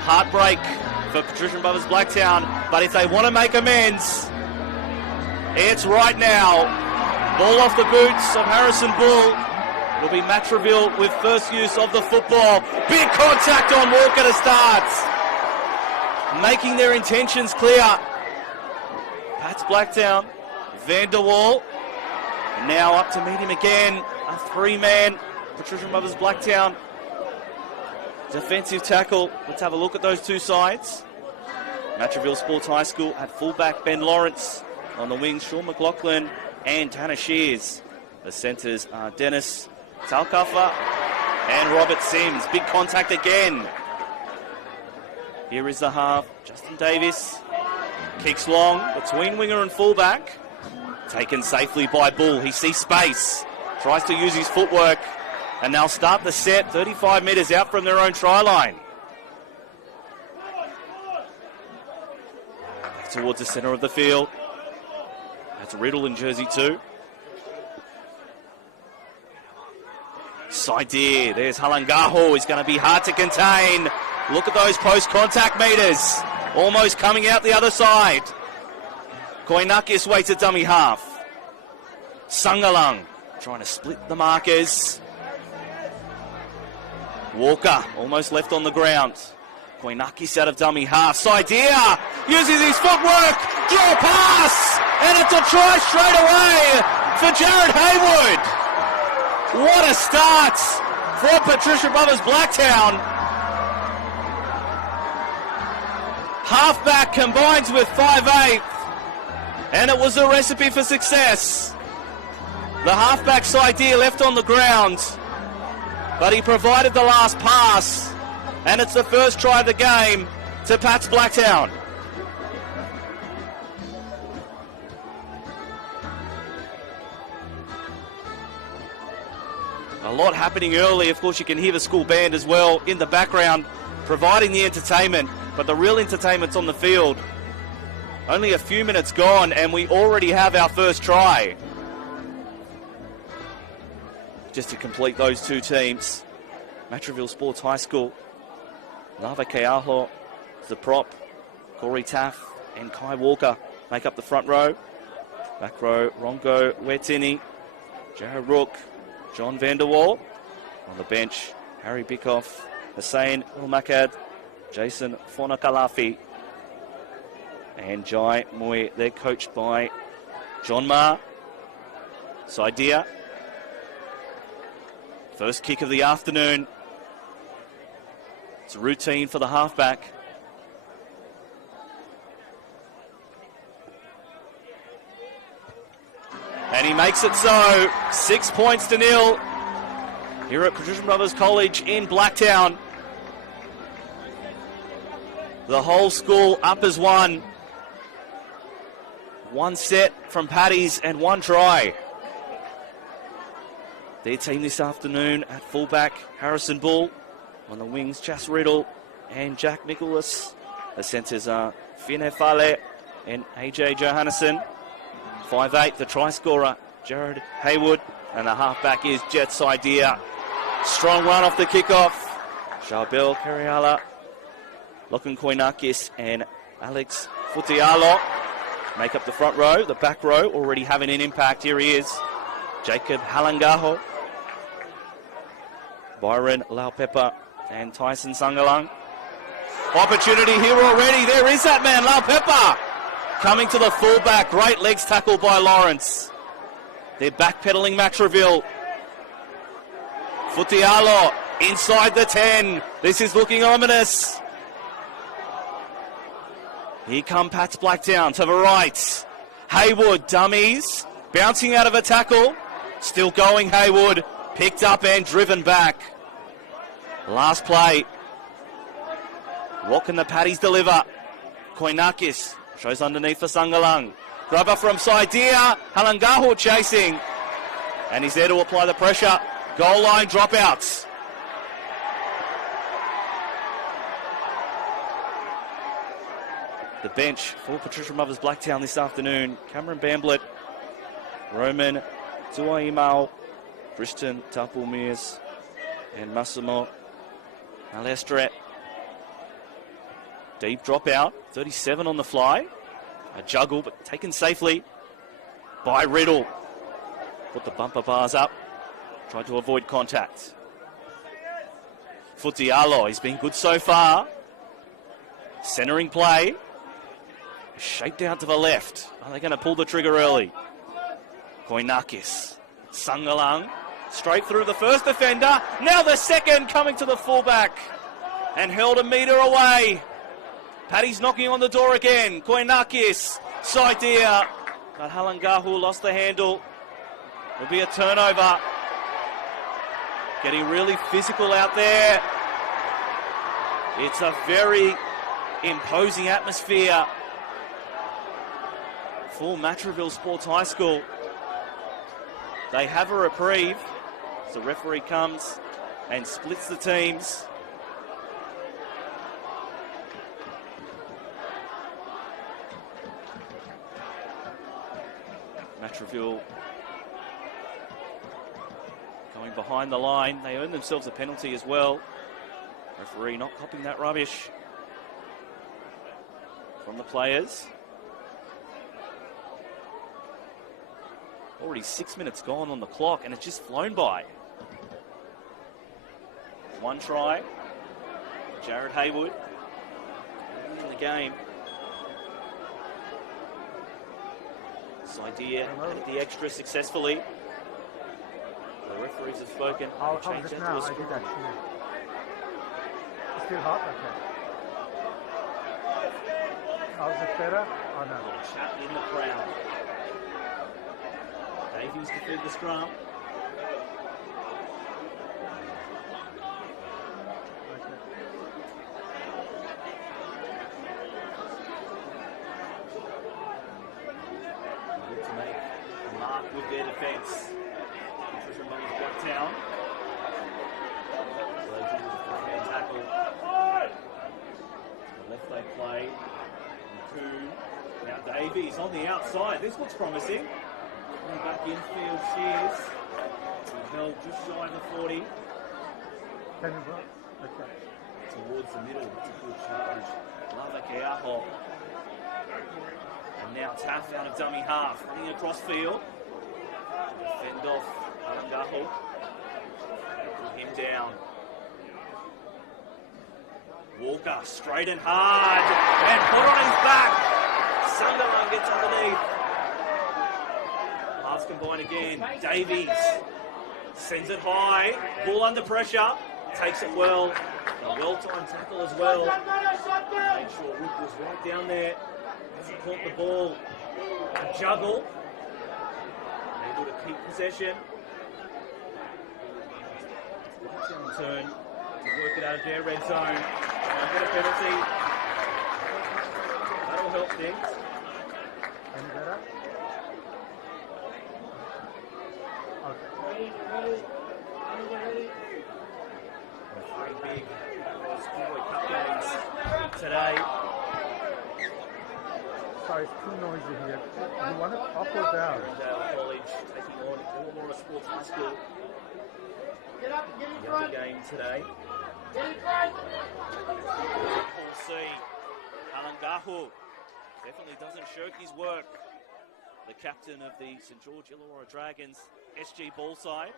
Heartbreak for Patrician Brothers Blacktown, but if they want to make amends, it's right now. Ball off the boots of Harrison Bull. It'll be Matraville with first use of the football. Big contact on Walker to start. Making their intentions clear. Pats Blacktown. Vanderwall. Now up to meet him again. A three-man Patrician Brothers Blacktown defensive tackle. Let's have a look at those two sides. Matraville Sports High School at fullback Ben Lawrence. On the wings, Sean McLaughlin and Tanner Shears. The centres are Dennis Talkuffer and Robert Sims. Big contact again. Here is the half. Justin Davis kicks long between winger and fullback. Taken safely by Bull. He sees space. Tries to use his footwork. And they'll start the set 35 metres out from their own try line. Back towards the centre of the field. That's Riddle in jersey 2. Saidir, there's Halangaho. He's going to be hard to contain. Look at those post-contact meters. Almost coming out the other side. Koinakis waits at dummy half. Sangalang trying to split the markers. Walker almost left on the ground. Koinakis out of dummy half. Saidir uses his footwork. Draw pass. And it's a try straight away for Jared Haywood. What a start for Patrician Brothers Blacktown. Halfback combines with 5'8", and it was a recipe for success. The halfback Saidir left on the ground, but he provided the last pass, and it's the first try of the game to Pats Blacktown. A lot happening early. Of course, you can hear the school band as well in the background, providing the entertainment. But the real entertainment's on the field. Only a few minutes gone, and we already have our first try. Just to complete those two teams, Matraville Sports High School, Lava Keaho, the prop, Corey Taff and Kai Walker make up the front row. Back row, Rongo Wetini, Jared Rook, John Vanderwall. On the bench, Harry Bickoff, Hussein Ulmakad, Jason Fonakalafi, and Jai Mui. They're coached by John Ma. Saidir. First kick of the afternoon. It's a routine for the halfback. And he makes it so. 6 points to 0 here at Patrician Brothers College in Blacktown. The whole school up as one. One set from Paddy's and one try. Their team this afternoon at fullback, Harrison Bull. On the wings, Jas Riddle and Jack Nicholas. The centres are Fine Fale and AJ Johannesson. 5'8", the try scorer, Jared Haywood. And the halfback is Jet Saidir. Strong run off the kickoff. Charbel Kariala, Lokan Koinakis and Alex Futialo make up the front row. The back row already having an impact. Here he is, Jacob Halangaho, Byron Laupepa and Tyson Sangalang. Opportunity here already. There is that man, Laupepa, coming to the fullback. Great legs tackle by Lawrence. They're backpedaling Matraville. Futialo inside the 10. This is looking ominous. Here come Pats Blacktown to the right. Haywood, dummies, bouncing out of a tackle. Still going, Haywood. Picked up and driven back. Last play. What can the Paddies deliver? Koinakis shows underneath for Sangalang. Grubber from Saidir. Halangaho chasing. And he's there to apply the pressure. Goal line dropouts. The bench for Patrician Brothers Blacktown this afternoon. Cameron Bamblett, Roman Tuaimao, Tristan Tapulmiers, and Massimo Alestre. Deep dropout, 37 on the fly. A juggle, but taken safely by Riddle. Put the bumper bars up. Tried to avoid contact. Futialo, he's been good so far. Centering play. Shaped out to the left. Are they going to pull the trigger early? Koinakis. Sangalang. Straight through the first defender. Now the second coming to the fullback. And held a metre away. Paddy's knocking on the door again. Koinakis. Saidia. But Halangahu lost the handle. It'll be a turnover. Getting really physical out there. It's a very imposing atmosphere for Matraville Sports High School. They have a reprieve as the referee comes and splits the teams. Matraville going behind the line. They earn themselves a penalty as well. Referee not copying that rubbish from the players. Already 6 minutes gone on the clock and it's just flown by. One try. Jared Haywood for the game. Saidia added the extra successfully. The referees have spoken. Change that to a score. It's still hot, okay. Oh, is it better? Oh, no. Chat in the crowd. Davies to feed the scrum. Good to make a mark with their defence. Patricia Mullins, Blacktown. So they do the three-man tackle. The left they play. McCoon. Now Davies on the outside. This looks promising. Back infield, Shears. He held just shy of the 40. Towards the middle, it's a good charge. Lavakeaho. And now Taff out of dummy half, running across field. Fend off Alangaho. Put him down. Walker, straight and hard. And put on his back. Sunderland gets underneath. Halves combine again. Davies sends it high. Ball under pressure. Takes it well. A well-timed tackle as well. Make sure Rook was right down there. Hasn't caught the ball. A juggle. Able to keep possession. Blacktown turn to work it out of their red zone. And get a penalty. That'll help things. Any better? Three big Schoolboy Cup games today. Sorry, it's too noisy here. You want it up or down? Dale College taking on Illawarra Sports High School. The other game today. We'll see. Halangahu definitely doesn't shirk his work. The captain of the St George Illawarra Dragons SG ball side.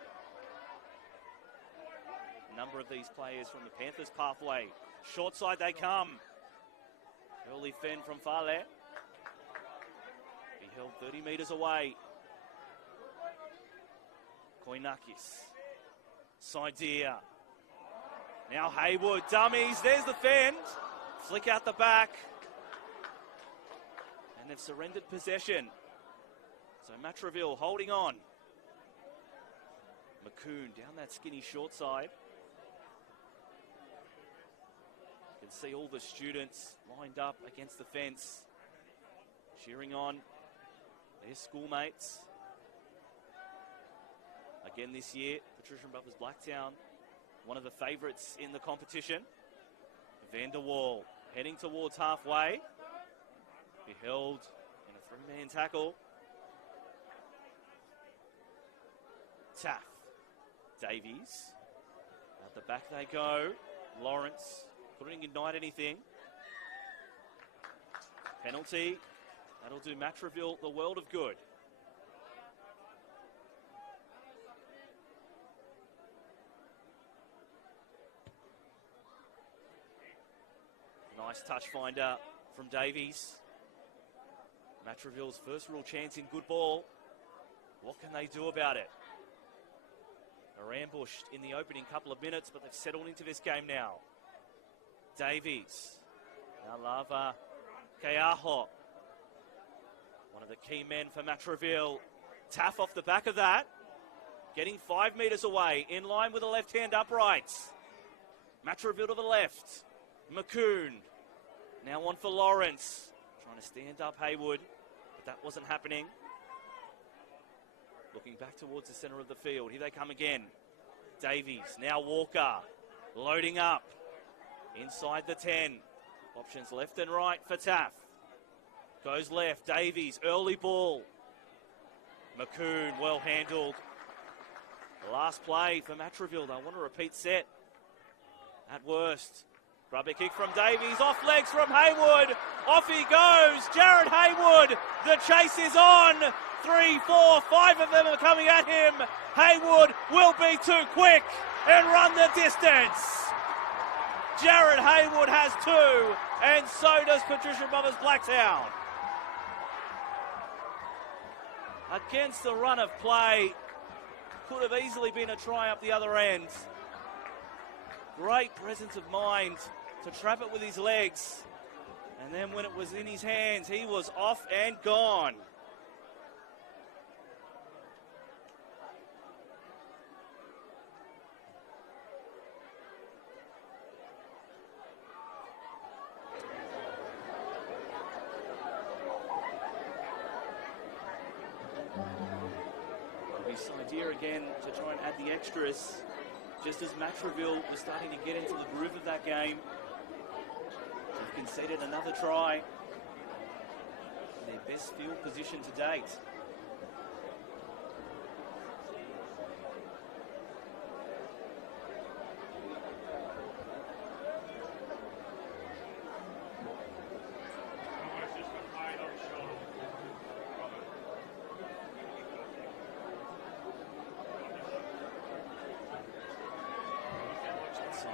A number of these players from the Panthers pathway. Short side they come. Early fend from Fale. He held 30 metres away. Koinakis. Saidia. Now Haywood. Dummies. There's the fend. Flick out the back. And they've surrendered possession. So Matraville holding on. McCoon down that skinny short side. You can see all the students lined up against the fence, cheering on their schoolmates. Again this year, Patrician Brothers Blacktown, one of the favourites in the competition. Vanderwall heading towards halfway. Be held in a three-man tackle. Taff. Davies. Out the back they go. Lawrence couldn't ignite anything. Penalty. That'll do Matraville the world of good. Nice touch finder from Davies. Matraville's first real chance in good ball. What can they do about it? They're ambushed in the opening couple of minutes, but they've settled into this game now. Davies. Now Lava Keaho. One of the key men for Matraville. Taff off the back of that. Getting 5 metres away, in line with the left-hand uprights. Matraville to the left. McCoon. Now on for Lawrence. Trying to stand up Haywood, but that wasn't happening. Looking back towards the centre of the field. Here they come again. Davies, now Walker. Loading up. Inside the 10. Options left and right for Taff. Goes left. Davies, early ball. McCoon, well handled. The last play for Matraville. They want a repeat set. At worst. Rubber kick from Davies, off legs from Haywood. Off he goes, Jared Haywood. The chase is on. 3, 4, 5 of them are coming at him. Haywood will be too quick and run the distance. Jared Haywood has 2, and so does Patricia Brothers Blacktown. Against the run of play, could have easily been a try up the other end. Great presence of mind to trap it with his legs. And then when it was in his hands, he was off and gone. This idea again to try and add the extras, just as Matraville was starting to get into the groove of that game. They've conceded another try. Their best field position to date.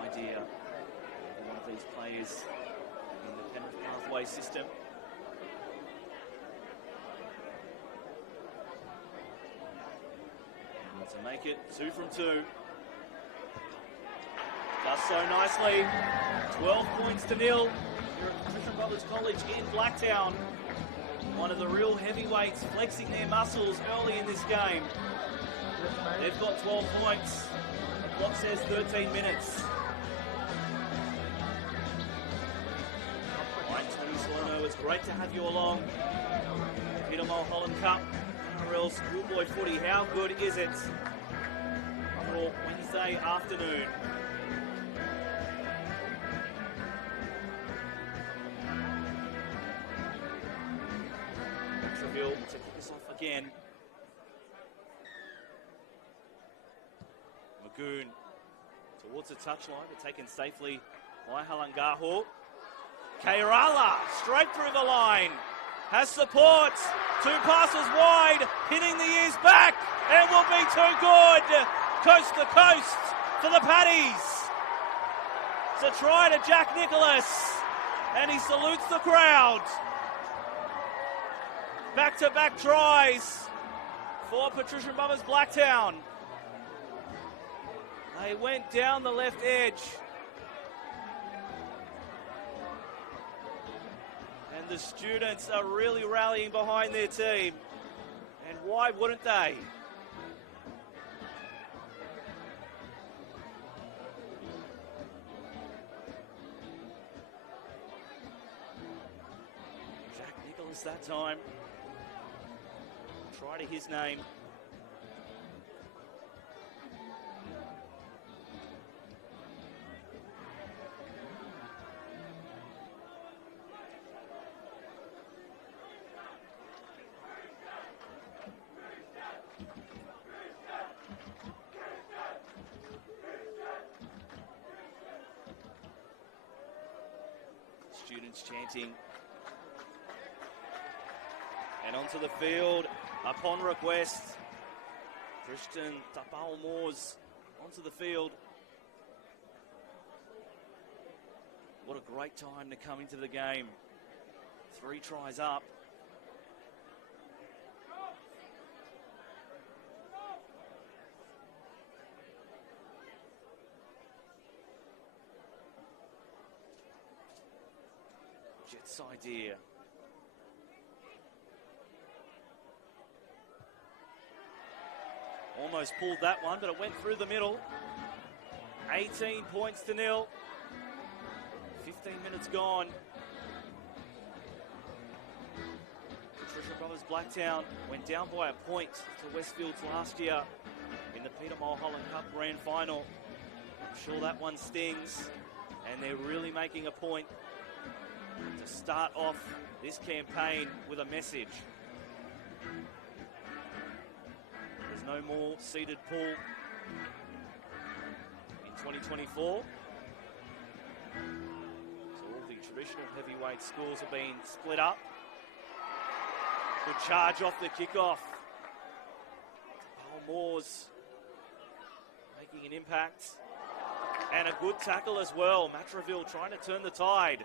Idea of one of these players in the penalty pathway system. And to make it 2 from 2. Does so nicely. 12 points to 0 here at Patricia Brothers College in Blacktown. One of the real heavyweights flexing their muscles early in this game. They've got 12 points. The clock says 13 minutes. It's great to have you along. Peter Mulholland Cup, NRL Schoolboy Footy. How good is it for Wednesday afternoon? Matraville to kick us off again. Magoon towards the touchline, but taken safely by Halangaho. Kairala straight through the line, has support, 2 passes wide, hitting the ears back, and will be too good. Coast to coast for the Paddies. It's a try to Jack Nicholas, and he salutes the crowd. Back-to-back tries for Patricia Brothers Blacktown. They went down the left edge. The students are really rallying behind their team. And why wouldn't they? Jack Nicholas that time. Try to his name. Students chanting And onto the field, upon request, Christian Tapao-Moores onto the field. What a great time to come into the game. 3 tries up. Jets idea. Almost pulled that one, but it went through the middle. 18 points to nil. 15 minutes gone. Patricia Brothers Blacktown went down by a point to Westfields last year in the Peter Mulholland Cup Grand Final. I'm sure that one stings, and they're really making a point to start off this campaign with a message. There's no more seeded pool in 2024. So all the traditional heavyweight scores are being split up. Good charge off the kickoff. Moores making an impact. And a good tackle as well. Matraville trying to turn the tide.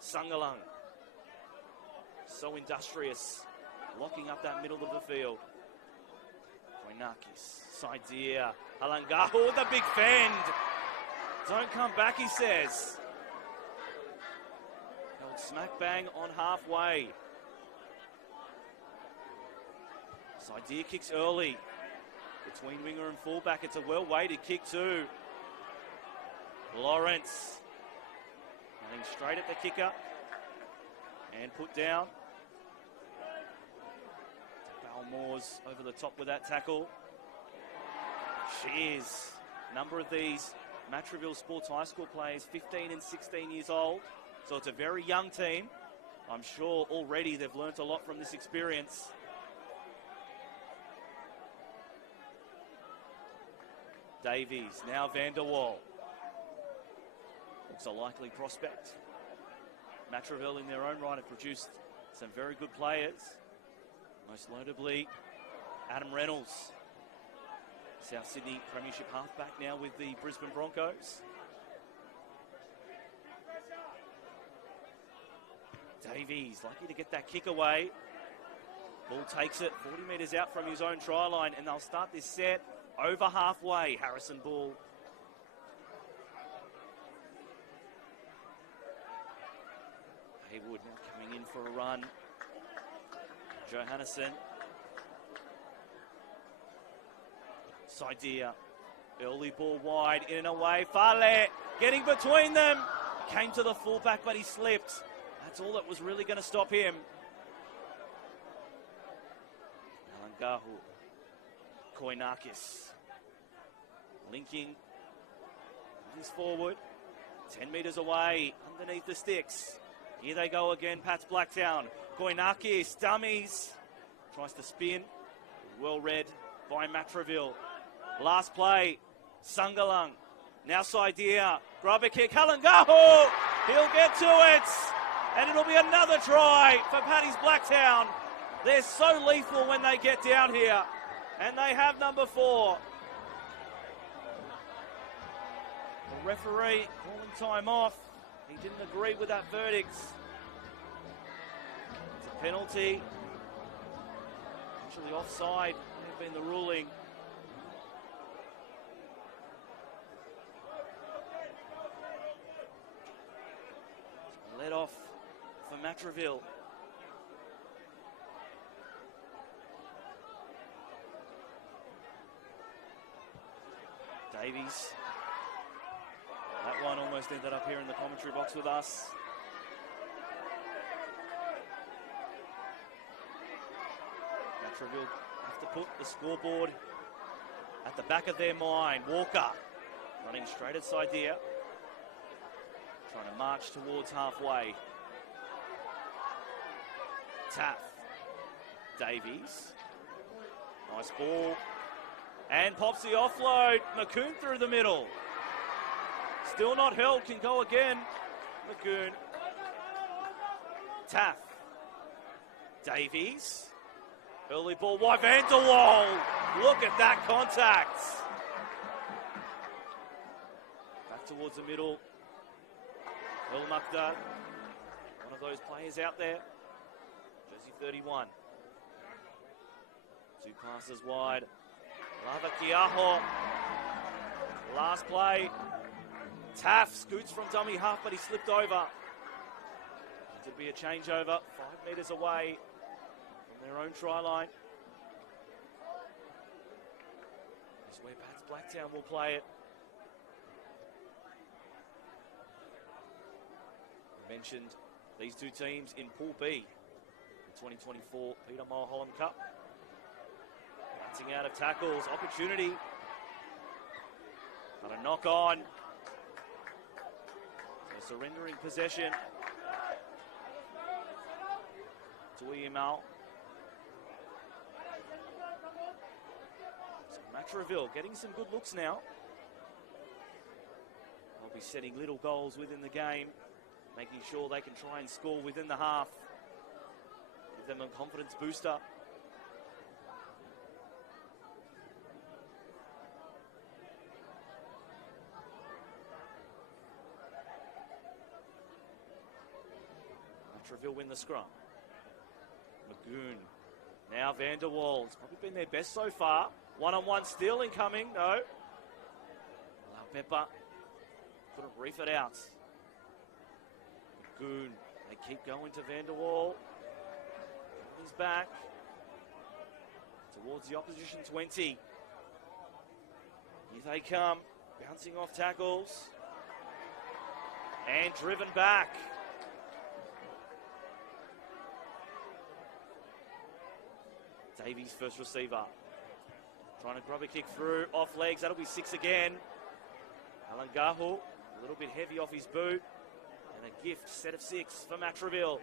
Sangalang, so industrious, locking up that middle of the field. Koinakis, Saidia, Halangahu with a big fend. Don't come back, he says. Held smack bang on halfway. Saidia kicks early. Between winger and fullback, it's a well-weighted kick too. Lawrence. Running straight at the kicker and put down. Moores over the top with that tackle. She is. A number of these Matraville Sports High School players, 15 and 16 years old. So it's a very young team. I'm sure already they've learnt a lot from this experience. Davies, now Vanderwall. Looks a likely prospect. Matraville in their own right have produced some very good players. Most notably, Adam Reynolds. South Sydney Premiership halfback now with the Brisbane Broncos. Davies, lucky to get that kick away. Ball takes it 40 metres out from his own try line, and they'll start this set over halfway. Harrison Bull. Haywood now coming in for a run. Johannesson. Saidia. Early ball wide, in and away. Fale getting between them. Came to the fullback, but he slipped. That's all that was really going to stop him. Alangahu. Koinakis. Linking. Moves forward. 10 metres away, underneath the sticks. Here they go again, Pats Blacktown. Koinakis, dummies. Tries to spin. Well read by Matraville. Last play, Sangalang. Now Saidia. Grab a kick, Halangahu. He'll get to it. And it'll be another try for Paddy's Blacktown. They're so lethal when they get down here. And they have number 4. The referee calling time off. He didn't agree with that verdict. It's a penalty. Actually offside may have been the ruling. Let off for Matraville. Davies. That one almost ended up here in the commentary box with us. Matraville have to put the scoreboard at the back of their mind. Walker running straight at Saidia. Trying to march towards halfway. Taff. Davies. Nice ball. And pops the offload. McCoon through the middle. Still not held, can go again. McCoon. Taff. Davies. Early ball by Van der Waal. Look at that contact. Back towards the middle. El Makdad, one of those players out there. Jersey 31. Two passes wide. Lava Kiaho. Last play. Taff scoots from dummy half, but he slipped over. To be a changeover, 5 metres away from their own try line. This is where Pats Blacktown will play it. I mentioned these two teams in Pool B, the 2024 Peter Mulholland Cup. Bouncing out of tackles, opportunity. But a knock on. So surrendering possession to William. So Matraville getting some good looks now. They'll be setting little goals within the game, making sure they can try and score within the half. Give them a confidence booster. Matraville win the scrum. Magoon. Now Van der Waal. It's probably been their best so far. One-on-one steal incoming. No. Pepper couldn't reef it out. Magoon. They keep going to Van der Waal. He's back towards the opposition 20. Here they come. Bouncing off tackles. And driven back. Davies first receiver. Trying to grab a kick through, off legs, that'll be 6 again. Alangahu, a little bit heavy off his boot. And a gift set of 6 for Matraville.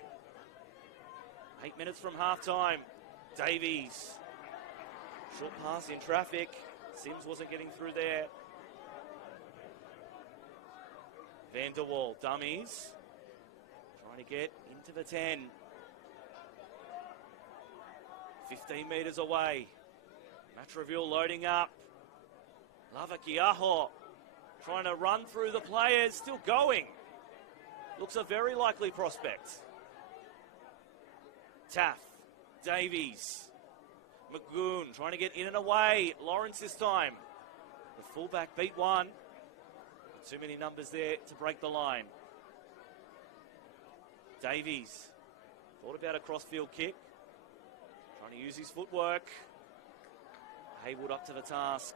8 minutes from halftime. Davies. Short pass in traffic. Sims wasn't getting through there. Van der Waal, dummies. Trying to get into the 10. 15 metres away. Matraville loading up. Lavakiaho trying to run through the players, still going. Looks a very likely prospect. Taff, Davies, Magoon trying to get in and away. Lawrence this time. The fullback beat one. Too many numbers there to break the line. Davies thought about a crossfield kick. Trying to use his footwork. Haywood up to the task.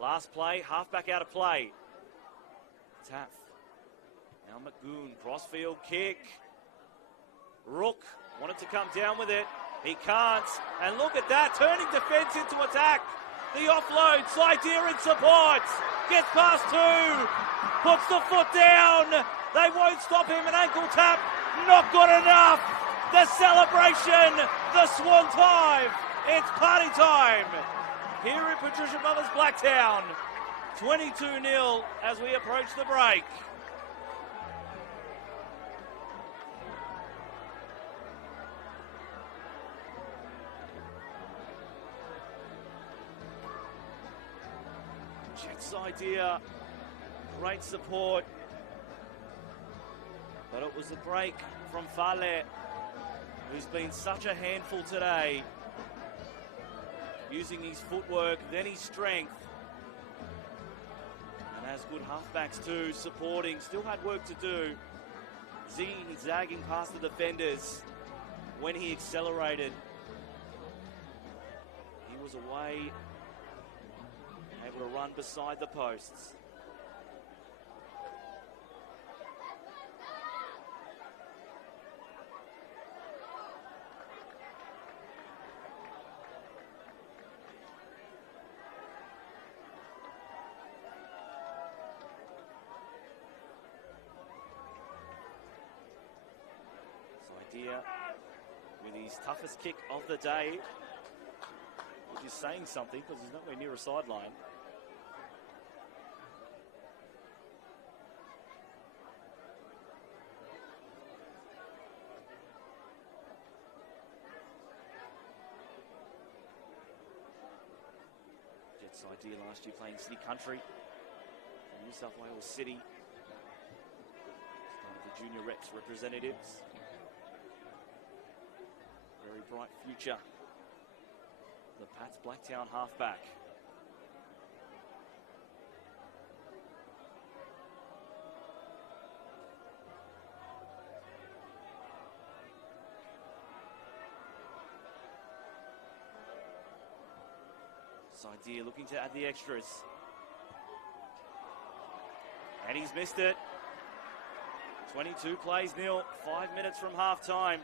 Last play, halfback out of play. Taff. Now Magoon, crossfield kick. Rook wanted to come down with it. He can't. And look at that, turning defence into attack. The offload, Saidir in support. Gets past 2. Puts the foot down. They won't stop him. An ankle tap. Not good enough. The celebration, the swan time. It's party time here at Patricia Brothers Blacktown. 22-0 as we approach the break. Jet's idea, great support. But it was the break from Fale, who's been such a handful today, using his footwork, then his strength, and has good halfbacks too, supporting, still had work to do, zigging and zagging past the defenders. When he accelerated, he was away, able to run beside the posts. Idea with his toughest kick of the day, which is saying something because he's nowhere near a sideline. This idea last year playing City Country in New South Wales City. One of the junior reps representatives. Very bright future. The Pats Blacktown halfback. Idea looking to add the extras. And he's missed it. 22 plays nil, 5 minutes from half time.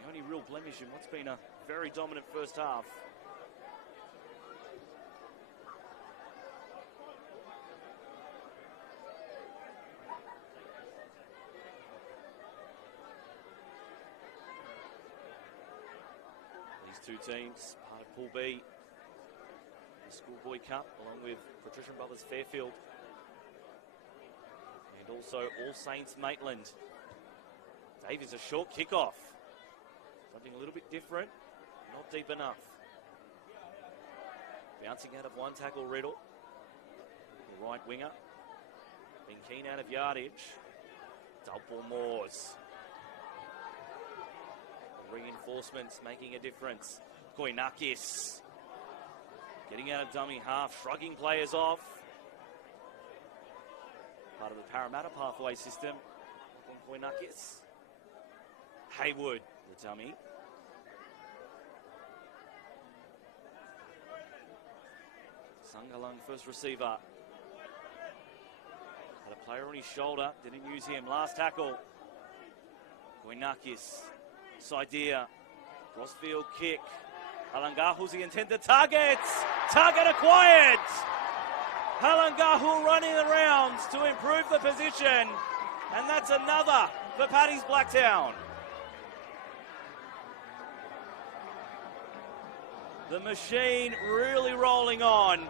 The only real blemish in what's been a very dominant first half. Two teams, part of Pool B, the Schoolboy Cup, along with Patrician Brothers Fairfield, and also All Saints Maitland. Davies, a short kickoff. Something a little bit different, not deep enough. Bouncing out of one tackle, Riddle, the right winger, being keen out of yardage. Double Moores. Reinforcements making a difference. Koinakis getting out of dummy half, shrugging players off. Part of the Parramatta pathway system. Koinakis. Haywood, the dummy. Sangalang, first receiver. Had a player on his shoulder, didn't use him. Last tackle. Koinakis. Idea, crossfield kick. Halangahu's the intended target. Target acquired. Halangahu running the rounds to improve the position. And that's another for Paddy's Blacktown. The machine really rolling on.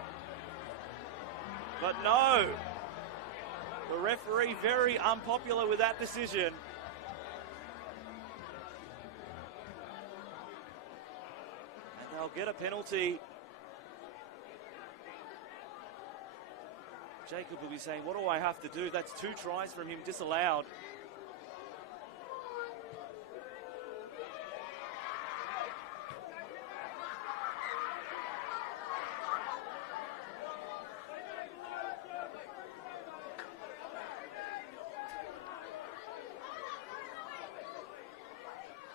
But no, the referee very unpopular with that decision. They'll get a penalty. Jacob will be saying, what do I have to do? That's 2 tries from him disallowed.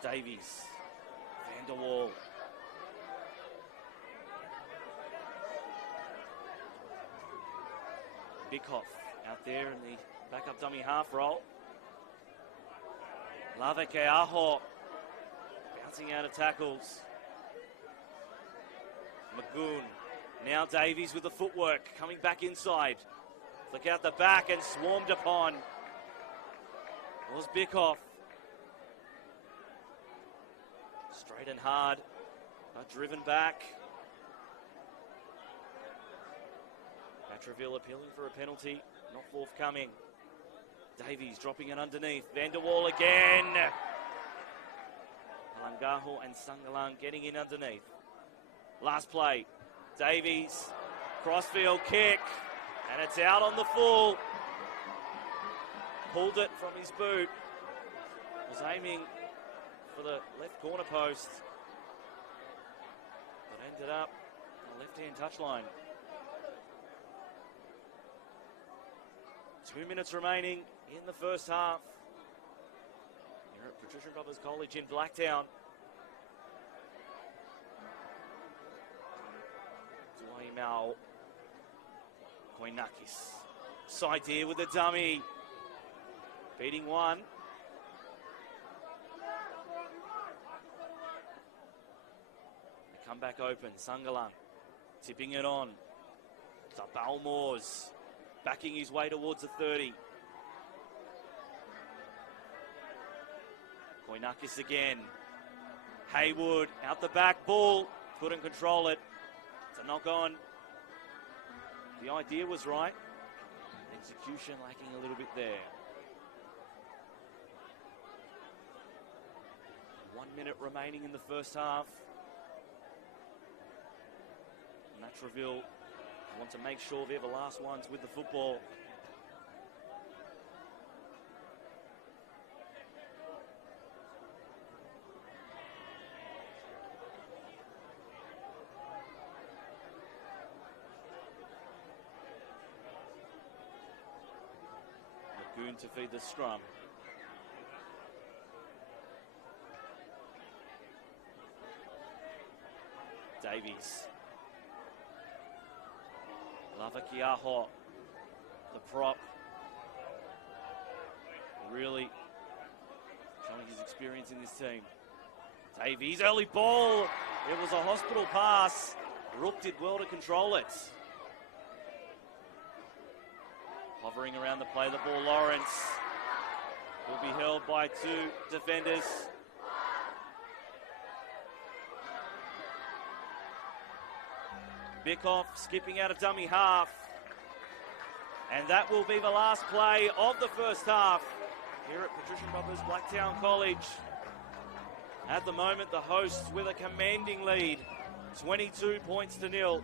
Davies, Vanderwall. Bickhoff out there in the backup dummy half roll. Lavekeaho bouncing out of tackles. Magoon. Now Davies with the footwork coming back inside. Flick out the back and swarmed upon. It was Bickhoff. Straight and hard, but driven back. Matraville appealing for a penalty, not forthcoming. Davies dropping it underneath. Vanderwall again. Halangahu and Sangalang getting in underneath. Last play. Davies, crossfield kick, and it's out on the full. Pulled it from his boot. Was aiming for the left corner post, but ended up on the left-hand touchline. 2 minutes remaining in the first half here at Patrician Brothers College in Blacktown. Duaimao. Koinakis. Side here with the dummy. Beating one. They come back open. Sangalang tipping it on. Zabal Moores backing his way towards the 30. Koinakis again. Haywood out the back, ball. Couldn't control it. It's a knock on. The idea was right. Execution lacking a little bit there. 1 minute remaining in the first half. Matraville want to make sure they're the last ones with the football. Magoon to feed the scrum. Davies. Lavakiaho, the prop. Really showing his experience in this team. Davies, early ball. It was a hospital pass. Rook did well to control it. Hovering around the play, the ball, Lawrence will be held by two defenders. Bickoff skipping out of dummy half. And that will be the last play of the first half here at Patrician Brothers Blacktown College. At the moment, the hosts with a commanding lead, 22 points to nil.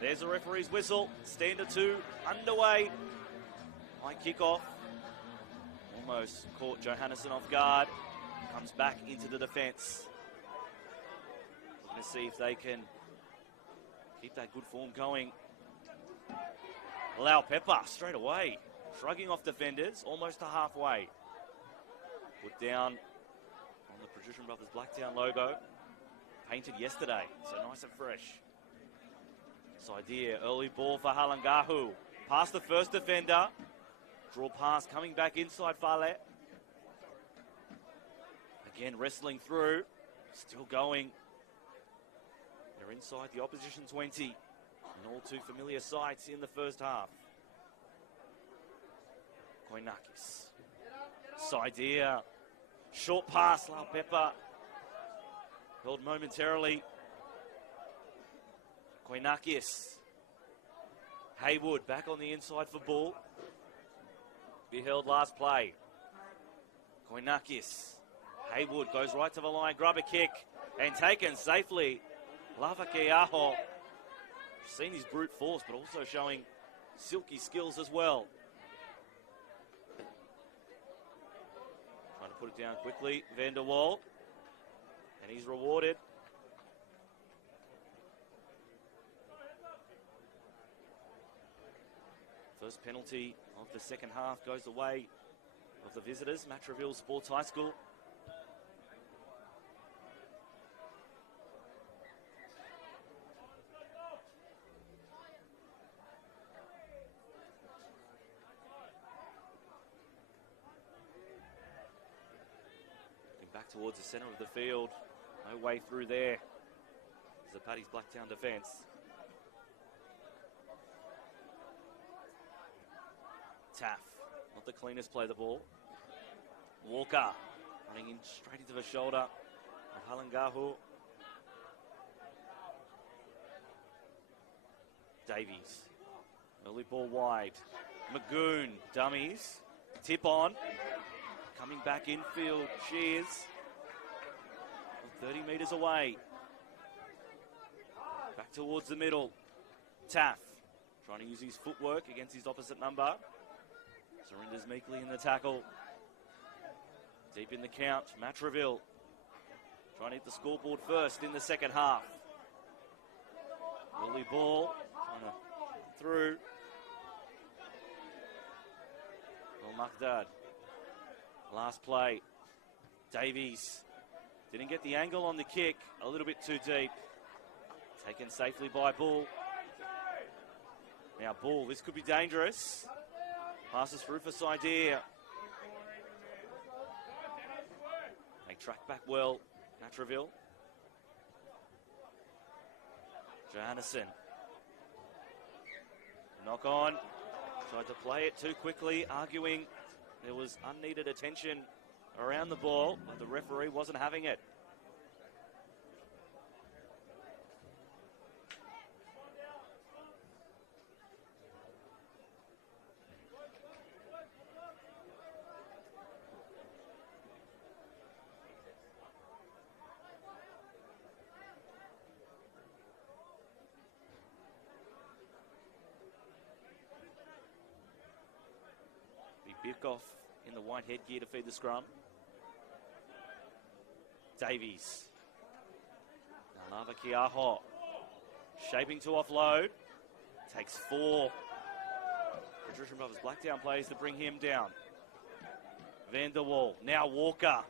There's the referee's whistle. Standard 2 underway. High kickoff. Almost caught Johannesson off guard. Comes back into the defence. We're going to see if they can keep that good form going. Allow Pepper straight away. Shrugging off defenders, almost to halfway. Put down on the Patrician Brothers Blacktown logo. Painted yesterday, so nice and fresh. This idea, early ball for Halangahu. Past the first defender. Draw pass coming back inside Fale. Again, wrestling through. Still going. They're inside the opposition 20. And all too familiar sights in the first half. Koinakis. Sidea. Short pass, Lau Pepper. Held momentarily. Koinakis. Haywood back on the inside for ball. Be held last play. Koinakis. Haywood goes right to the line, grab a kick, and taken safely. Lavakiaho. Seen his brute force, but also showing silky skills as well. Trying to put it down quickly, Van der Waal. And he's rewarded. First penalty of the second half goes the way of the visitors, Matraville Sports High School. Back towards the centre of the field. No way through there. There's the Paddy's Blacktown defence. Taff, not the cleanest play the ball. Walker running in straight into the shoulder of Halangahu. Davies, early ball wide. Magoon, dummies, tip on. Coming back infield, Shears. 30 metres away. Back towards the middle. Taff, trying to use his footwork against his opposite number. Surrenders meekly in the tackle. Deep in the count, Matraville. Trying to hit the scoreboard first in the second half. Early ball, trying to through. Al-Makdad. Last play, Davies didn't get the angle on the kick, a little bit too deep. Taken safely by Bull. Now Bull, this could be dangerous. Passes through for Sidea. They track back well, Matraville. Johannesson. Knock on. Tried to play it too quickly, arguing. There was unneeded attention around the ball, but the referee wasn't having it. Birkoff in the white headgear to feed the scrum. Davies. Lava Kiaho shaping to offload. Takes 4 Patrician Brothers Blacktown players to bring him down. Van der Waal. Now Walker.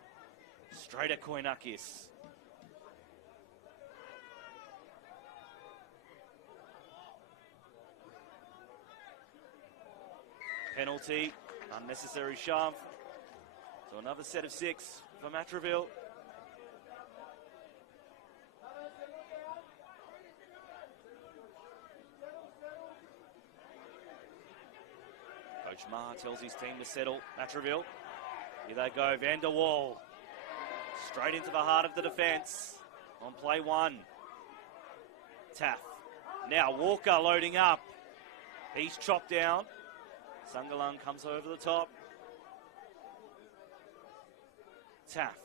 Straight at Koinakis. Penalty. Unnecessary shove. So another set of 6 for Matraville. Coach Ma tells his team to settle. Matraville. Here they go. Van der Waal. Straight into the heart of the defence. On play 1. Taff. Now Walker loading up. He's chopped down. Sangalang comes over the top. Taff.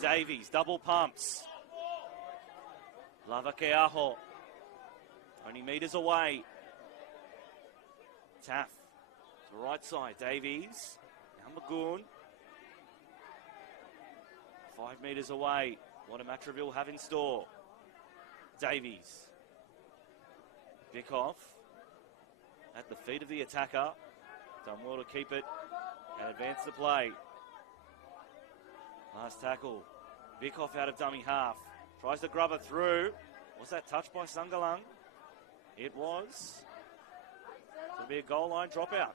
Davies. Double pumps. Lavakeaho. 20 metres away. Taff. To the right side, Davies. Now Magoon. 5 metres away. What do Matraville have in store? Davies. Birkoff. At the feet of the attacker. Done well to keep it and advance the play. Last tackle. Birkoff out of dummy half. Tries to grub it through. Was that touched by Sangalang? It was. It'll be a goal line dropout.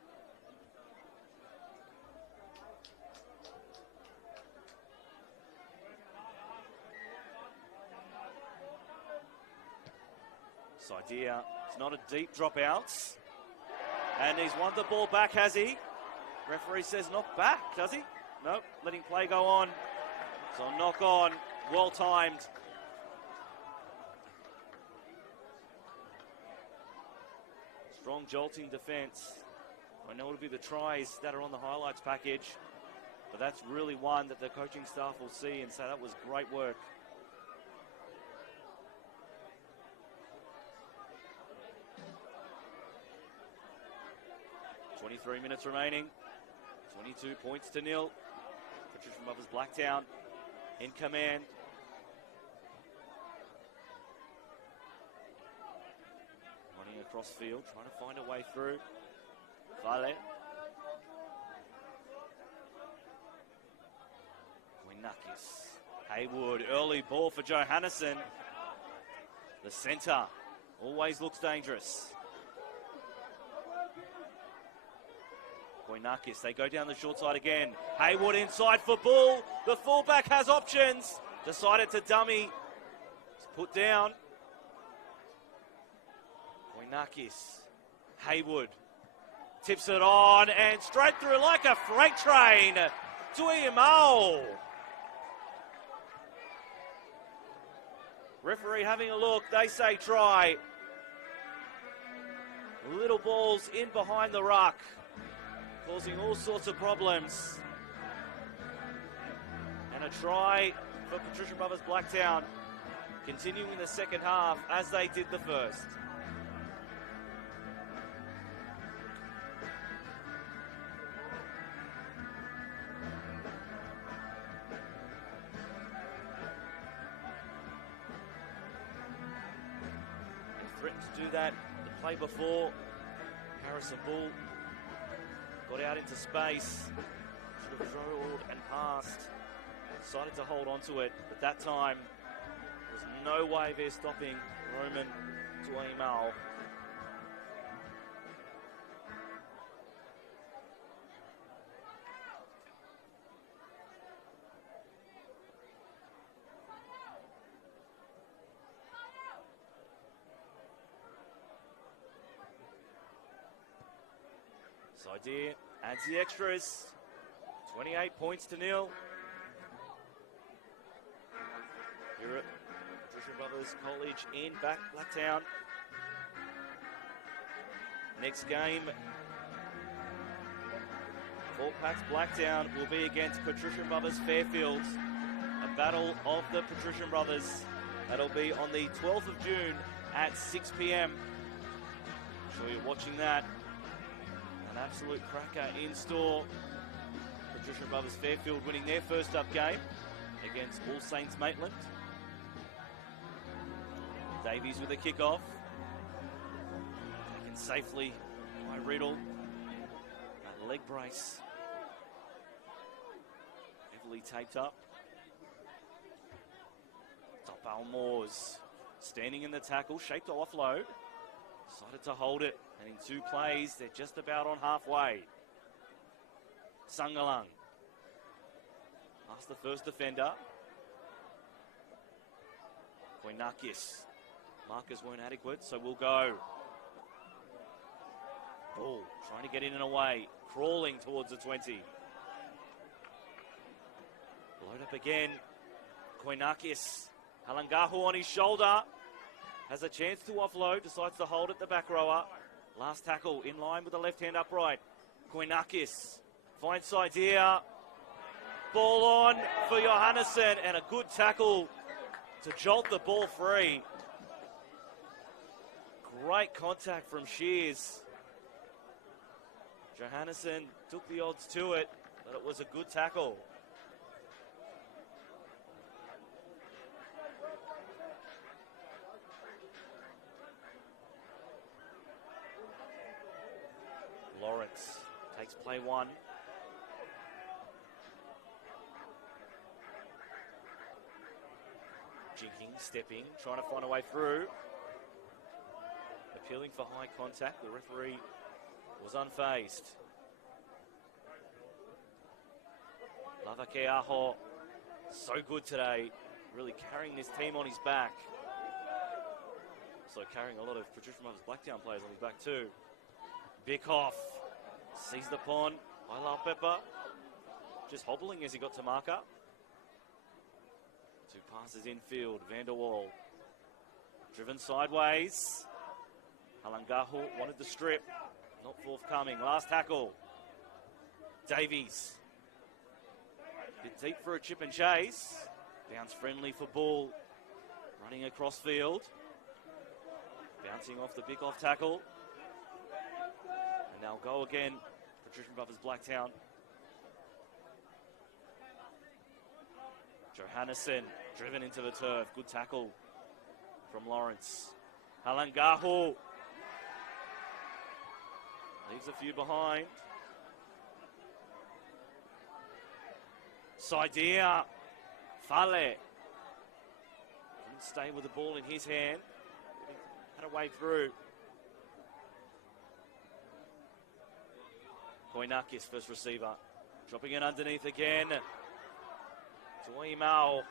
Idea. It's not a deep dropout. And he's won the ball back, has he? Referee says knock back, does he? Nope, letting play go on. So knock on, well timed. Strong jolting defence. I know it'll be the tries that are on the highlights package, but that's really one that the coaching staff will see and say that was great work. 23 minutes remaining. 22 points to nil. Patrician Brothers Blacktown in command. Running across field, trying to find a way through. Vale. Koinakis. Haywood, early ball for Johannesson. The centre always looks dangerous. Koinakis, they go down the short side again. Haywood inside football. The fullback has options. Decided to dummy. It's put down. Koinakis. Haywood tips it on and straight through like a freight train. Tuiamau. Referee having a look. They say try. Little balls in behind the ruck, causing all sorts of problems. And a try for Patrician Brothers Blacktown, continuing the second half as they did the first. They threatened to do that the play before. Harrison Bull got out into space, should have drilled and passed, decided to hold on to it, but that time there was no way they're stopping Roman Tuiamau. Idea adds the extras. 28 points to nil. Here at Patrician Brothers College in Blacktown. Next game for Pax Blacktown will be against Patrician Brothers Fairfield. A battle of the Patrician Brothers. That'll be on the 12th of June at 6 p.m. I'm sure you're watching that. An absolute cracker in store. Patricia Brothers Fairfield winning their first up game against All Saints Maitland. Davies with a kick-off. Taken safely by Riddle. That leg brace heavily taped up. Top Moores standing in the tackle, shaped to offload. Decided to hold it, and in 2 plays, they're just about on halfway. Sangalang past the first defender. Koinakis. Markers weren't adequate, so we'll go. Ball trying to get in and away, crawling towards the 20. Load up again. Koinakis. Halangahu on his shoulder. Has a chance to offload, decides to hold it, the back rower. Last tackle in line with the left hand upright. Koinakis finds Sidea. Ball on for Johannesson, and a good tackle to jolt the ball free. Great contact from Shears. Johannesson took the odds to it, but it was a good tackle. Lawrence takes play 1. Jinking, stepping, trying to find a way through. Appealing for high contact. The referee was unfazed. Lavakeaho, so good today. Really carrying this team on his back. Also carrying a lot of Patricia Brothers Blacktown players on his back too. Bickoff sees the pawn. Ilar Pepper just hobbling as he got to marker. 2 passes infield. Vanderwall driven sideways. Halangahu wanted the strip. Not forthcoming. Last tackle. Davies. Bit deep for a chip and chase. Bounce friendly for Bull. Running across field. Bouncing off the Bickoff tackle. And they'll go again. Patricia Brothers Blacktown. Johannesson driven into the turf. Good tackle from Lawrence. Halangahu leaves a few behind. Sidea. Fale. Couldn't stay with the ball in his hand. Had a way through. Koinakis, first receiver. Dropping it underneath again. Tuimao.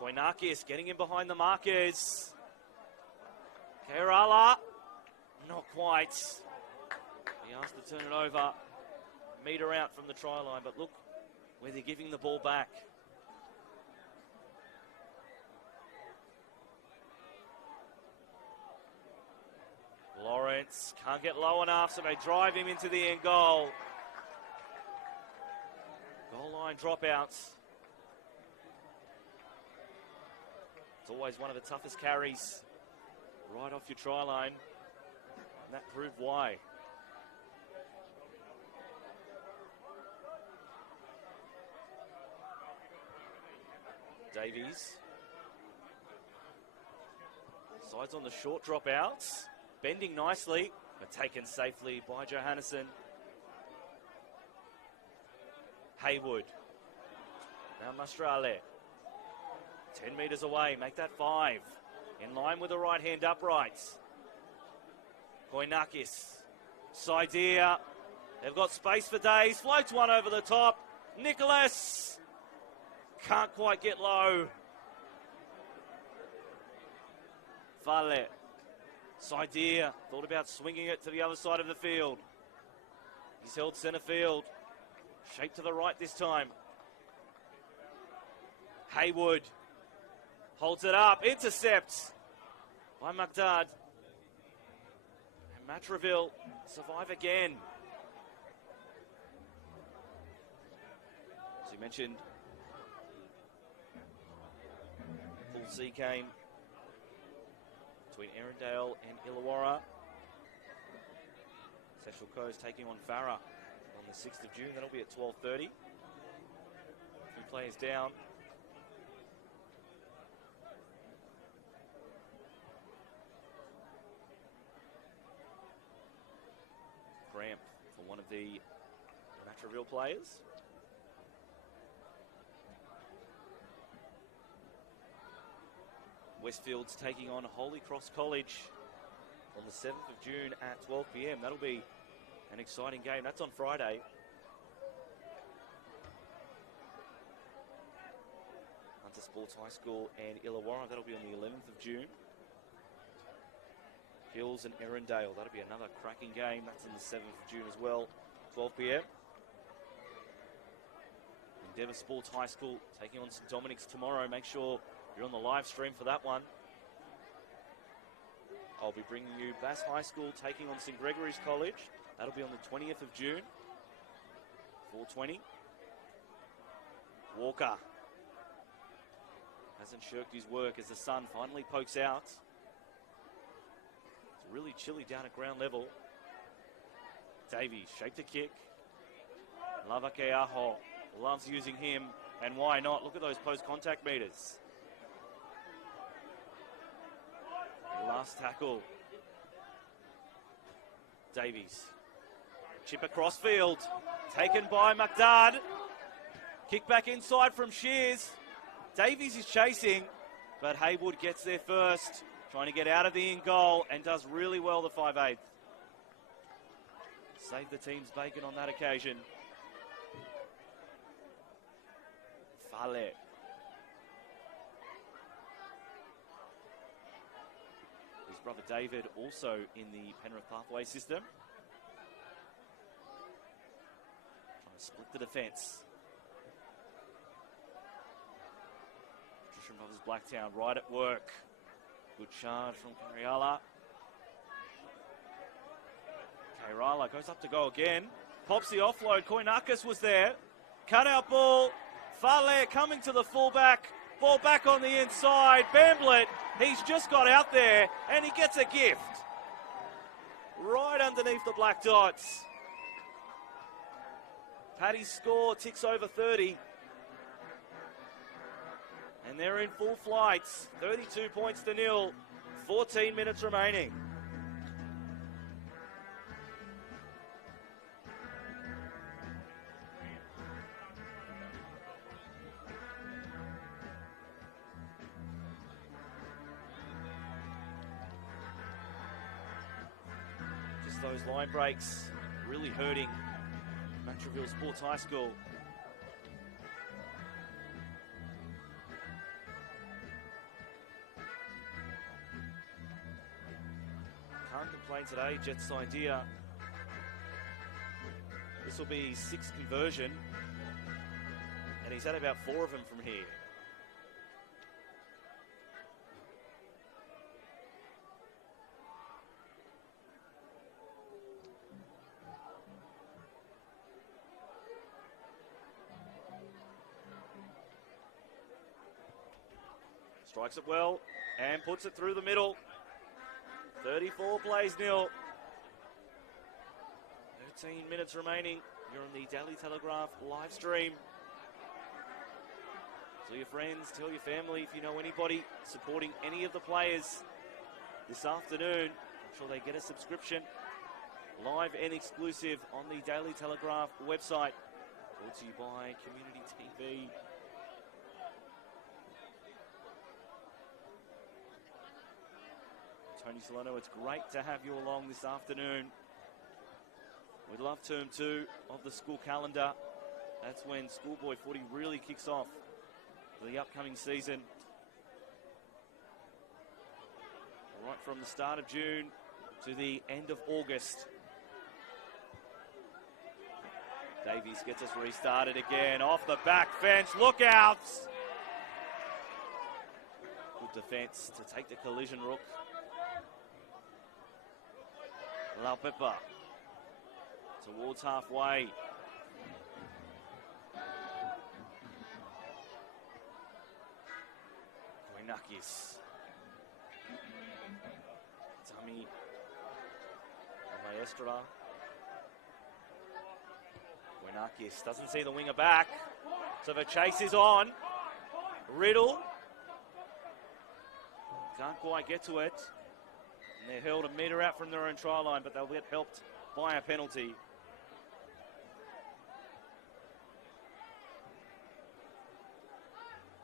Koinakis getting in behind the markers. Kerala. Not quite. He asked to turn it over. Metre out from the try line, but look where they're giving the ball back. Lawrence can't get low enough, so they drive him into the end goal. Goal line dropouts. It's always one of the toughest carries right off your try line, and that proved why. Davies. Sides on the short dropouts. Bending nicely, but taken safely by Johannesson. Haywood. Now Mastrale. 10 metres away, make that 5. In line with the right hand uprights. Koinakis. Sidea. They've got space for days. Floats one over the top. Nicholas. Can't quite get low. Fale. Sidea thought about swinging it to the other side of the field. He's held centre field. Shape to the right this time. Haywood holds it up. Intercepts by Magdad. And Matraville survive again. As you mentioned, Pool C came between Erindale and Illawarra. Central Coast taking on Farah on the 6th of June. That'll be at 12:30. 2 players down. Cramp for one of the Matraville players. Westfield's taking on Holy Cross College on the 7th of June at 12 p.m. That'll be an exciting game. That's on Friday. Hunter Sports High School and Illawarra. That'll be on the 11th of June. Hills and Erindale. That'll be another cracking game. That's on the 7th of June as well, 12 p.m. Endeavour Sports High School taking on St Dominic's tomorrow. Make sure you're on the live stream for that one. I'll be bringing you Bass High School taking on St Gregory's College. That'll be on the 20th of June, 4:20. Walker hasn't shirked his work as the sun finally pokes out. It's really chilly down at ground level. Davies, shape to kick. Lavakeaho loves using him, and why not? Look at those post-contact meters. Last tackle. Davies. Chip across field. Taken by McDad. Kick back inside from Shears. Davies is chasing, but Haywood gets there first. Trying to get out of the in goal and does really well, the 5'8". Saved the team's bacon on that occasion. Fale. His brother David also in the Penrith Pathway system. Trying to split the defence. Patrician Brothers Blacktown right at work. Good charge from Kariala. Kairala goes up to go again. Pops the offload. Koinakis was there. Cut out ball. Fale coming to the fullback. Ball back on the inside. Bamblett, he's just got out there and he gets a gift. Right underneath the black dots. Paddy's score ticks over 30. And they're in full flights. 32 points to nil. 14 minutes remaining. Just those line breaks really hurting Matraville Sports High School. Can't complain today, Jets' idea. This will be his 6th conversion, and he's had about 4 of them from here. Strikes it well and puts it through the middle. 34 plays nil. 13 minutes remaining. You're on the Daily Telegraph live stream. Tell your friends, tell your family if you know anybody supporting any of the players this afternoon. I'm sure they get a subscription. Live and exclusive on the Daily Telegraph website. Brought to you by Community TV. Tony Solano, it's great to have you along this afternoon. We love term 2 of the school calendar. That's when schoolboy footy really kicks off for the upcoming season. Right from the start of June to the end of August. Davies gets us restarted again. Off the back fence. Look out! Good defence to take the collision, Rook. Laupepa towards halfway. Koinakis. Tami Maestra Koinakis doesn't see the winger back, so the chase is on. Riddle can't quite get to it, and they're held a metre out from their own try line, but they'll get helped by a penalty.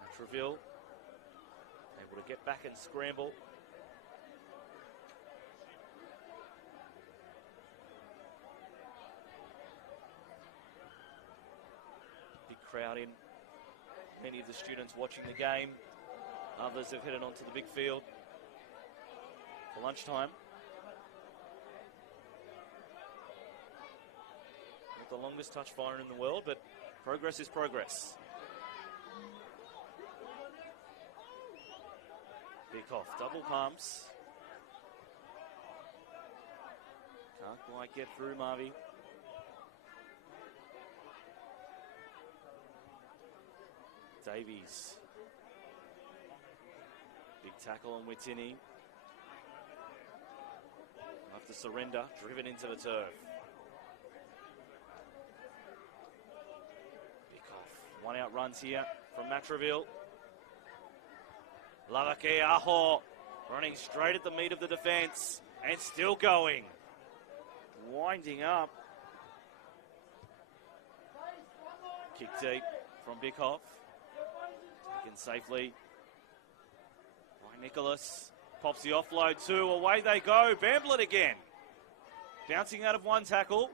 Matraville able to get back and scramble. Big crowd in. Many of the students watching the game. Others have headed onto the big field for lunchtime. Not the longest touch fire in the world, but progress is progress. Bikoff, double pumps. Can't quite get through Marvy. Davies. Big tackle on Witini. After surrender, driven into the turf. Bikoff, one out runs here from Matraville. Lavake Aho running straight at the meat of the defence and still going. Winding up. Kick deep from Bikoff. Taken safely by Nicholas. Pops the offload too. Away they go. Bamblett again. Bouncing out of one tackle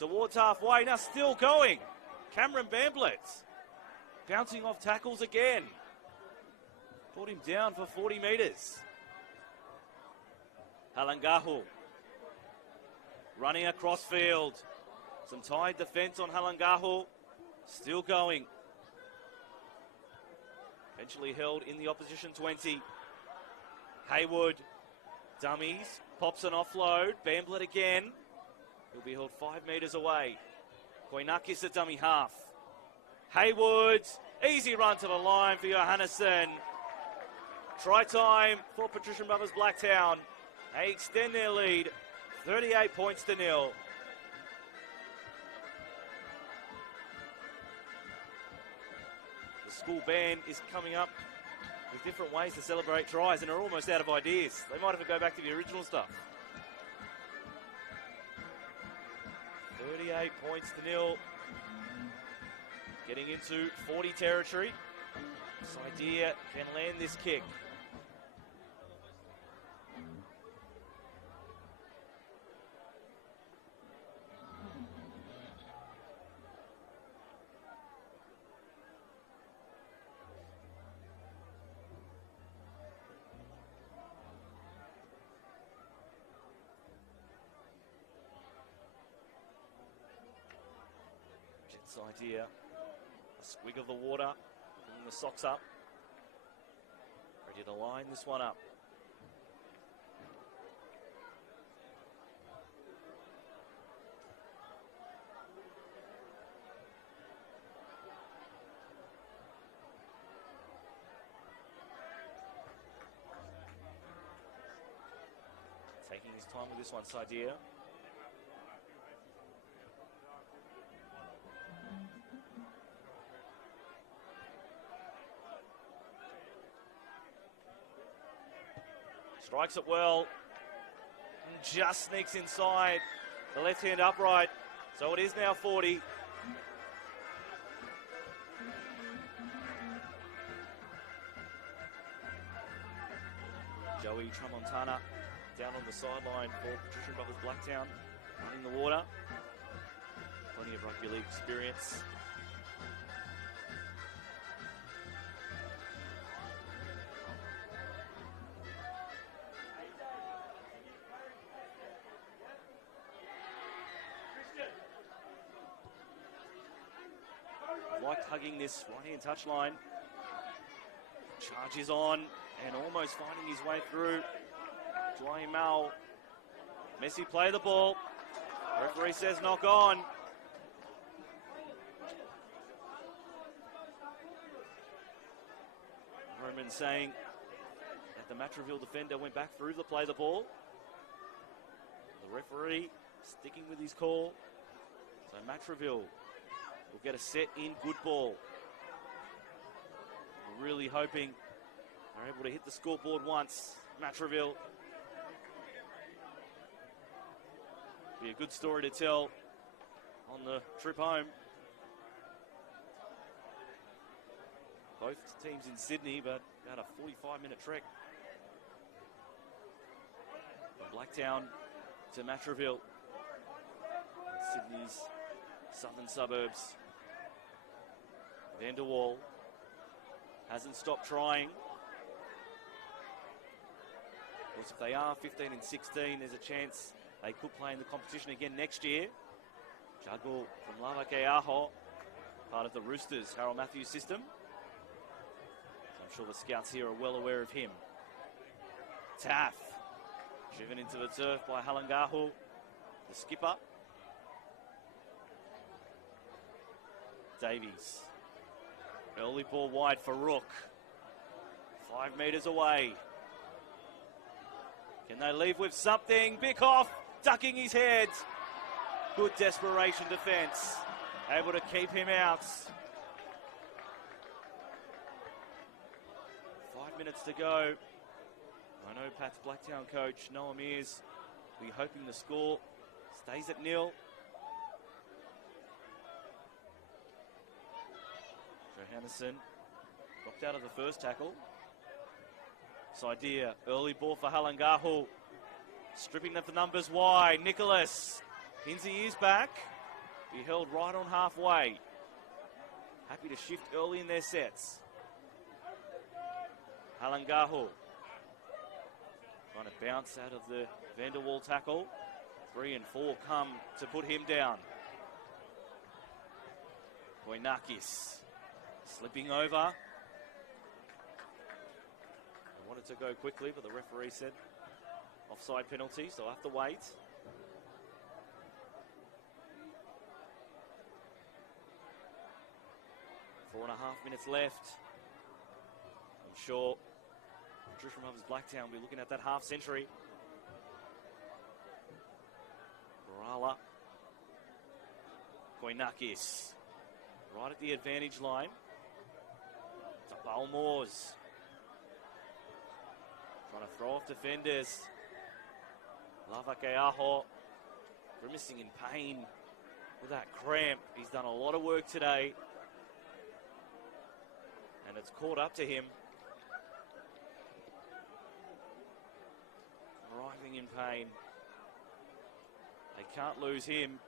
towards halfway. Now still going. Cameron Bamblett. Bouncing off tackles again. Put him down for 40 metres. Halangahu running across field. Some tied defence on Halangahu. Still going. Eventually held in the opposition 20. Haywood, dummies, pops an offload. Bamblett again. He'll be held 5 metres away. Koinakis a dummy half. Haywood, easy run to the line for Johannesson. Try time for Patrician Brothers Blacktown. They extend their lead, 38 points to 0. The school band is coming up with different ways to celebrate tries and are almost out of ideas. They might have to go back to the original stuff. 38 points to 0. Getting into 40 territory. Saidia can land this kick. Jets idea. A squig of the water, pulling the socks up. Ready to line this one up. Taking his time with this one, Saidia. Strikes it well. And just sneaks inside the left-hand upright. So it is now 40. Joey Tramontana down on the sideline for Patrician Brothers Blacktown, running the water. Plenty of rugby league experience. Liked hugging this right-hand touchline. Charges on and almost finding his way through. Dwayne Mal. Messi play the ball. Referee says knock on. Roman saying that the Matraville defender went back through the play the ball. The referee sticking with his call. So Matraville will get a set in good ball. We're really hoping they're able to hit the scoreboard once. Matraville. Be a good story to tell on the trip home. Both teams in Sydney, but about a 45-minute trek from Blacktown to Matraville, Sydney's southern suburbs. Van der Waal hasn't stopped trying. Of course, if they are 15 and 16, there's a chance they could play in the competition again next year. Juggle from Lavakeaho, part of the Roosters' Harold Matthews system. So I'm sure the scouts here are well aware of him. Taff, driven into the turf by Halangahu, the skipper. Davies. Early ball wide for Rook. 5 metres away. Can they leave with something? Bickoff ducking his head. Good desperation defence. Able to keep him out. 5 minutes to go. I know Pat's Blacktown coach, Noah Mears, will be hoping the score stays at 0. Johannesson dropped out of the first tackle. Saidia, early ball for Halangahu. Stripping them for numbers wide. Nicholas. Hinsey is back. Be held right on halfway. Happy to shift early in their sets. Halangahu. Trying to bounce out of the Van der Waal tackle. 3 and 4 come to put him down. Koinakis. Slipping over. I wanted to go quickly, but the referee said offside penalty, so I have to wait. Four and a half minutes left. I'm sure Patricia Mothers Blacktown will be looking at that half century. Barala. Koinakis. Right at the advantage line. To Balmores. Trying to throw off defenders. Lavakeaho grimacing in pain with that cramp. He's done a lot of work today. And it's caught up to him. Writhing in pain. They can't lose him.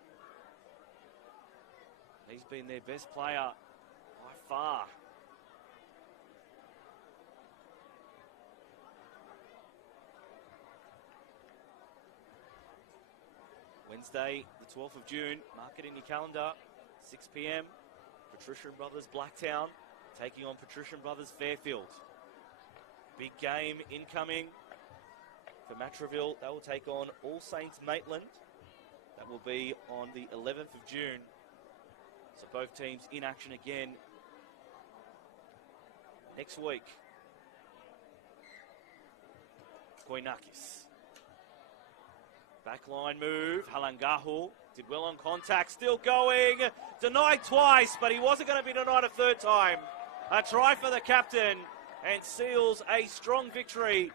He's been their best player by far. Wednesday, the 12th of June. Mark it in your calendar. 6 p.m. Patricia and Brothers Blacktown taking on Patricia and Brothers Fairfield. Big game incoming for Matraville. They will take on All Saints Maitland. That will be on the 11th of June. So both teams in action again next week. Koinakis. Backline move. Halangahu did well on contact. Still going. Denied twice, but he wasn't going to be denied a third time. A try for the captain and seals a strong victory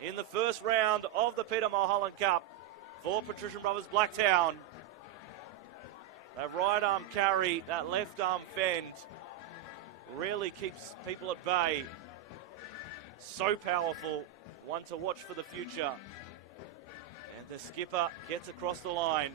in the first round of the Peter Mulholland Cup for Patrician Brothers Blacktown. That right arm carry, that left arm fend really keeps people at bay. So powerful. One to watch for the future. And the skipper gets across the line.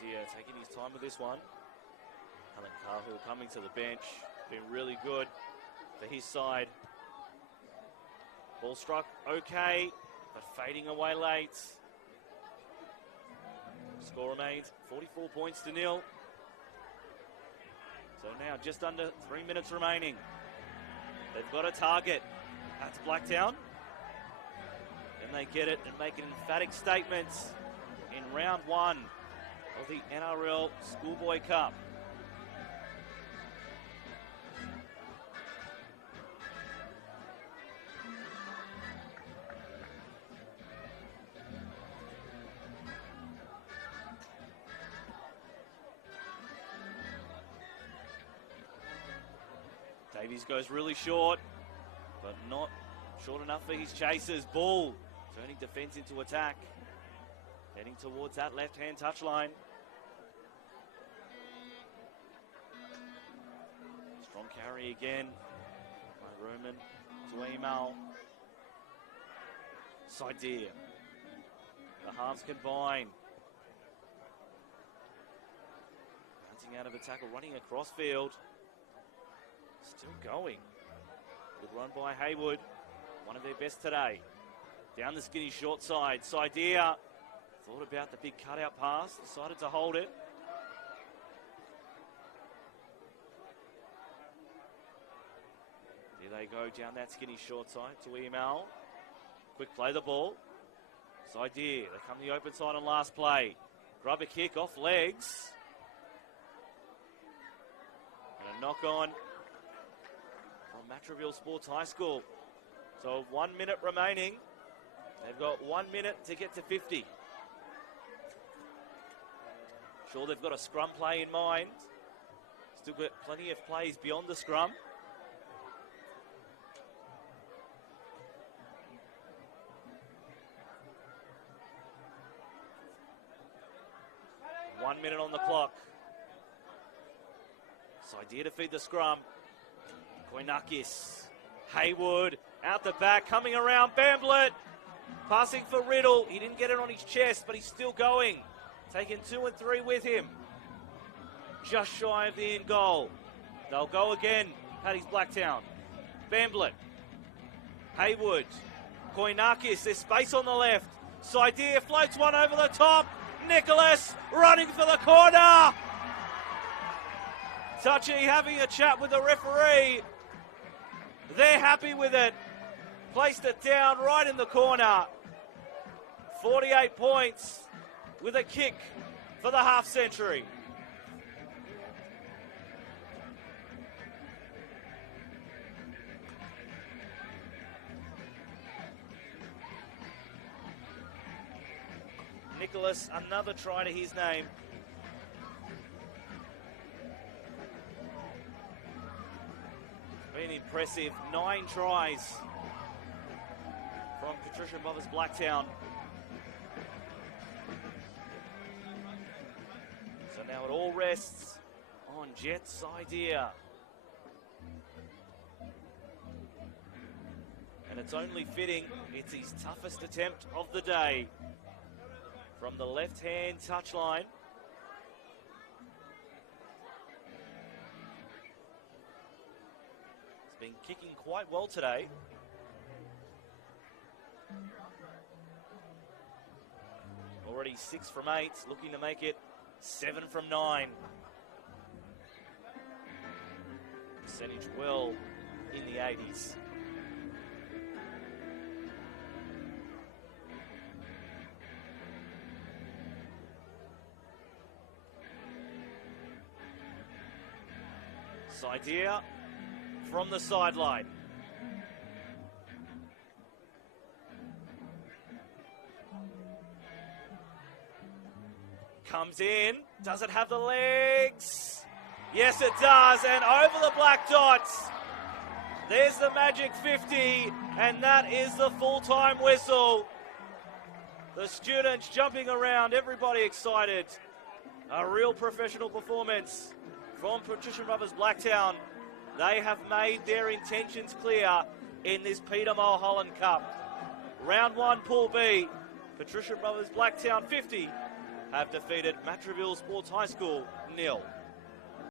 Saidia taking his time with this one. Halangahu coming to the bench, been really good for his side. Ball struck okay, but fading away late. Score remains 44 points to 0. So now just under 3 minutes remaining. They've got a target. That's Blacktown. And they get it and make an emphatic statement in round 1 of the NRL Schoolboy Cup. Davies goes really short, but not short enough for his chasers. Ball turning defence into attack, heading towards that left-hand touchline. Strong carry again by Roman to email. Sidea. The halves combine. Bouncing out of a tackle, running across field. Still going. Good run by Haywood. One of their best today. Down the skinny short side. Sidea thought about the big cutout pass. Decided to hold it. There they go down that skinny short side to Emal. Quick play the ball. Sidea. They come the open side on last play. Grab a kick off legs. And a knock on from Matraville Sports High School. So 1 minute remaining. They've got 1 minute to get to 50. Sure, they've got a scrum play in mind. Still got plenty of plays beyond the scrum. One minute on the clock. Sidea to feed the scrum. Koinakis. Haywood out the back, coming around. Bamblett passing for Riddle. He didn't get it on his chest, but he's still going. Taking 2 and 3 with him. Just shy of the end goal. They'll go again. Paddy's Blacktown. Bamblett. Haywood. Koinakis. There's space on the left. Sidea floats one over the top. Nicholas running for the corner. Touchy having a chat with the referee. They're happy with it. Placed it down right in the corner. 48 points with a kick for the half century. Nicholas, another try to his name. Been impressive. 9 tries from Patricia Brothers Blacktown. So now it all rests on Jet's idea. And it's only fitting it's his toughest attempt of the day. From the left-hand touchline. He's been kicking quite well today. Already 6 from 8, looking to make it 7 from 9. Percentage well in the 80s. Sidea from the sideline. Comes in. Does it have the legs? Yes, it does. And over the black dots. There's the magic 50. And that is the full-time whistle. The students jumping around. Everybody excited. A real professional performance from Patricia Brothers Blacktown. They have made their intentions clear in this Peter Mulholland Cup. Round 1, Pool B. Patricia Brothers Blacktown 50 have defeated Matraville Sports High School 0.